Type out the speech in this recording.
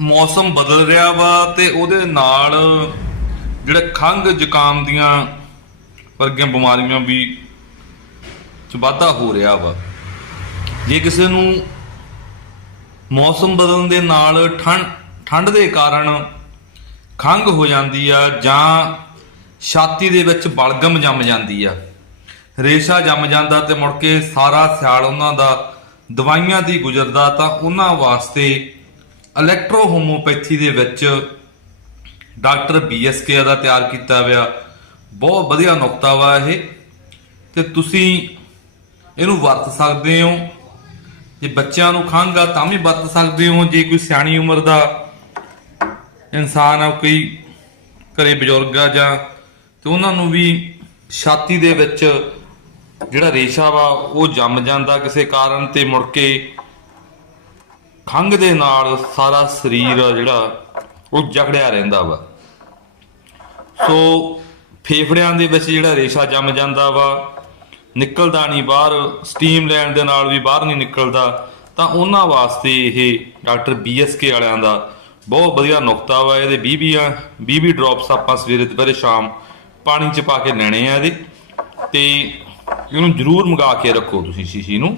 ਮੌਸਮ ਬਦਲ ਰਿਹਾ ਵਾ ਤੇ ਉਹਦੇ ਨਾਲ ਜਿਹੜੇ ਖੰਘ ਜ਼ੁਕਾਮ ਦੀਆਂ ਵਰਗੀਆਂ ਬਿਮਾਰੀਆਂ ਵੀ ਚ ਵਾਧਾ ਹੋ ਰਿਹਾ ਵਾ। ਜੇ ਕਿਸੇ ਨੂੰ ਮੌਸਮ ਬਦਲਣ ਦੇ ਨਾਲ ਠੰਡ ਠੰਡ ਦੇ ਕਾਰਨ ਖੰਘ ਹੋ ਜਾਂਦੀ ਆ ਜਾਂ ਛਾਤੀ ਦੇ ਵਿੱਚ ਬਲਗਮ ਜੰਮ ਜਾਂਦੀ ਆ, ਰੇਸ਼ਾ ਜੰਮ ਜਾਂਦਾ ਤੇ ਮੁੜ ਕੇ ਸਾਰਾ ਸਿਆਲ ਉਹਨਾਂ ਦਾ ਦਵਾਈਆਂ ਦੀ ਗੁਜ਼ਰਦਾ ਤਾਂ ਉਹਨਾਂ ਵਾਸਤੇ ਇਲੈਕਟ੍ਰੋ ਹੋਮੋਪੈਥੀ ਦੇ ਵਿੱਚ ਡਾਕਟਰ ਬੀ ਐੱਸ ਕੇ ਦਾ ਤਿਆਰ ਕੀਤਾ ਹੋਇਆ ਬਹੁਤ ਵਧੀਆ ਨੁਕਤਾ ਵਾ ਇਹ। ਤੇ ਤੁਸੀਂ ਇਹਨੂੰ ਵਰਤ ਸਕਦੇ ਹੋ। ਜੇ ਬੱਚਿਆਂ ਨੂੰ ਖੰਘ ਆ ਤਾਂ ਵੀ ਵਰਤ ਸਕਦੇ ਹੋ। ਜੇ ਕੋਈ ਸਿਆਣੀ ਉਮਰ ਦਾ ਇਨਸਾਨ ਆ, ਕੋਈ ਘਰੇ ਬਜ਼ੁਰਗ ਆ ਜਾਂ ਤੇ ਉਹਨਾਂ ਨੂੰ ਵੀ ਛਾਤੀ ਦੇ ਵਿੱਚ ਜਿਹੜਾ ਰੇਸ਼ਾ ਵਾ, ਉਹ ਜੰਮ ਜਾਂਦਾ ਕਿਸੇ ਕਾਰਨ ਤੇ ਮੁੜ ਕੇ ਖੰਘ ਦੇ ਨਾਲ ਸਾਰਾ ਸਰੀਰ ਜਿਹੜਾ ਉਹ ਜਕੜਿਆ ਰਹਿੰਦਾ ਵਾ। ਸੋ ਫੇਫੜਿਆਂ ਦੇ ਵਿੱਚ ਜਿਹੜਾ ਰੇਸ਼ਾ ਜੰਮ ਜਾਂਦਾ ਵਾ, ਨਿਕਲਦਾ ਨਹੀਂ ਬਾਹਰ ਸਟੀਮ ਲੈਣ ਦੇ ਨਾਲ ਵੀ ਬਾਹਰ ਨਹੀਂ ਨਿਕਲਦਾ, ਤਾਂ ਉਹਨਾਂ ਵਾਸਤੇ ਇਹ ਡਾਕਟਰ ਬੀਐਸਕੇ ਵਾਲਿਆਂ ਦਾ ਬਹੁਤ ਵਧੀਆ ਨੁਕਤਾ ਵਾ। ਇਹਦੇ 20 20 20 20 ਡ੍ਰੌਪਸ ਆਪਾਂ ਸਵੇਰੇ ਦੁਪਹਿਰੇ ਸ਼ਾਮ ਪਾਣੀ 'ਚ ਪਾ ਕੇ ਲੈਣੇ ਆ ਇਹਦੇ। ਤੇ ਇਹਨੂੰ ਜ਼ਰੂਰ ਮੰਗਾ ਕੇ ਰੱਖੋ ਤੁਸੀਂ ਸ਼ੀਸ਼ੀ ਨੂੰ।